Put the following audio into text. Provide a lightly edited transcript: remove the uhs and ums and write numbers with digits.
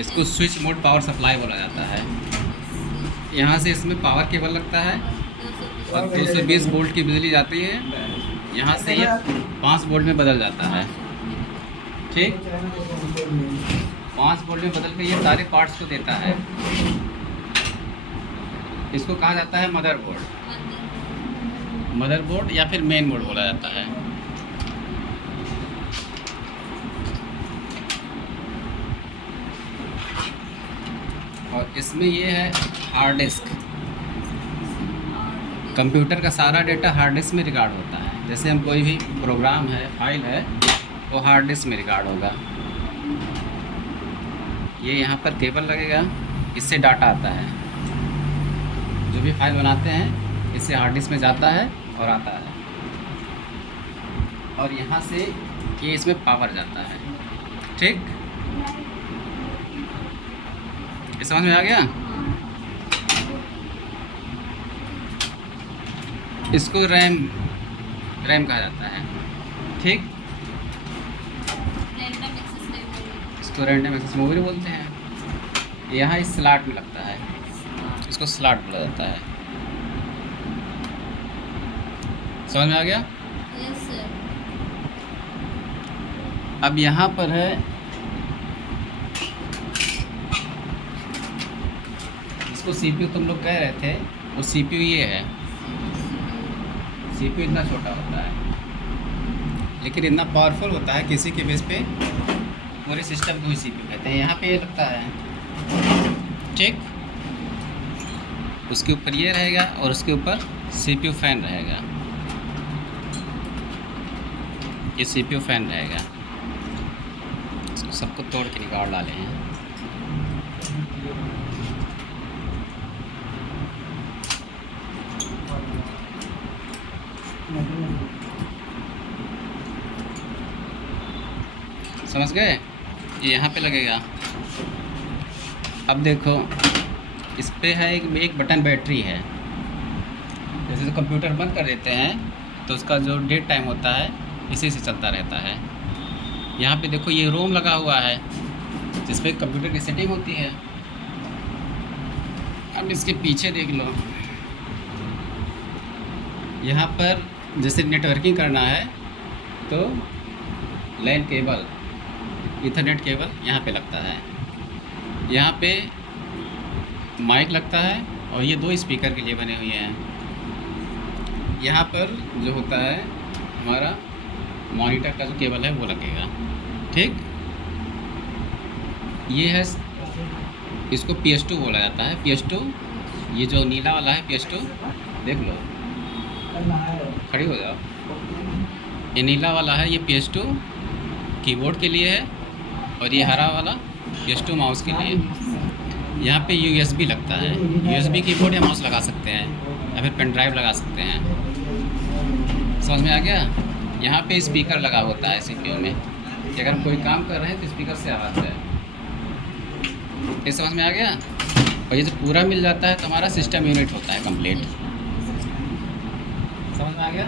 इसको switch mode power supply बोला जाता है। यहाँ से इसमें पावर केबल लगता है और 220 वोल्ट की बिजली जाती है। यहाँ से ये 5 वोल्ट में बदल जाता है। ठीक, 5 वोल्ट में बदल के ये सारे पार्ट्स को देता है। इसको कहा जाता है मदरबोर्ड या फिर मेन बोर्ड बोला जाता है। और इसमें ये है हार्ड डिस्क। कंप्यूटर का सारा डेटा हार्ड डिस्क में रिकॉर्ड होता है। जैसे हम कोई भी प्रोग्राम है, फाइल है, वो हार्ड डिस्क में रिकॉर्ड होगा। ये यहाँ पर केबल लगेगा, इससे डाटा आता है। जो भी फाइल बनाते हैं इससे हार्ड डिस्क में जाता है और आता है। और यहाँ से ये इसमें पावर जाता है। ठीक, ये समझ में आ गया? इसको रैम कहा जाता है। ठीक, इसको रैंडम एक्सेस मेमोरी बोलते हैं। यहाँ इस स्लॉट में लगता है, इसको स्लॉट बोला जाता है। समझ में आ गया? Yes sir. अब यहाँ पर है इसको सीपीयू तुम लोग कह रहे थे, वो सीपीयू ये है। सीपीयू इतना छोटा होता है लेकिन इतना पावरफुल होता है, किसी के बेस पे पूरे सिस्टम को ही सीपीयू कहते हैं। यहाँ पे ये लगता है। ठीक, उसके ऊपर ये रहेगा और उसके ऊपर सीपीयू फैन रहेगा। ये सीपीयू फैन रहेगा। इसको सबको तोड़ के निकाल डाले हैं। समझ गए? ये यहाँ पे लगेगा। अब देखो, इस पे है एक बटन बैटरी है। जैसे तो कंप्यूटर बंद कर देते हैं तो उसका जो डेट टाइम होता है इसी से चलता रहता है। यहाँ पे देखो ये रोम लगा हुआ है जिस पे कंप्यूटर की सेटिंग होती है। अब इसके पीछे देख लो, यहाँ पर जैसे नेटवर्किंग करना है तो लैन केबल, ईथरनेट केबल यहाँ पे लगता है। यहाँ पे माइक लगता है और ये 2 स्पीकर के लिए बने हुए हैं। यहाँ पर जो होता है हमारा मॉनिटर का जो केबल है वो लगेगा। ठीक, ये है, इसको PS2 बोला जाता है। PS2, ये जो नीला वाला है PS2, देख लो, खड़ी हो जाओ। ये नीला वाला है, ये PS2 कीबोर्ड के लिए है और ये हरा वाला PS2 माउस के लिए। यहाँ पे USB लगता है। USB कीबोर्ड या माउस लगा सकते हैं या फिर पेन ड्राइव लगा सकते हैं। समझ में आ गया? यहाँ पे स्पीकर लगा होता है CPU में कि अगर हम कोई काम कर रहे हैं तो स्पीकर से आवाज़ है। ये समझ में आ गया? और ये जो पूरा मिल जाता है तो हमारा सिस्टम यूनिट होता है कंप्लीट। समझ में आ गया?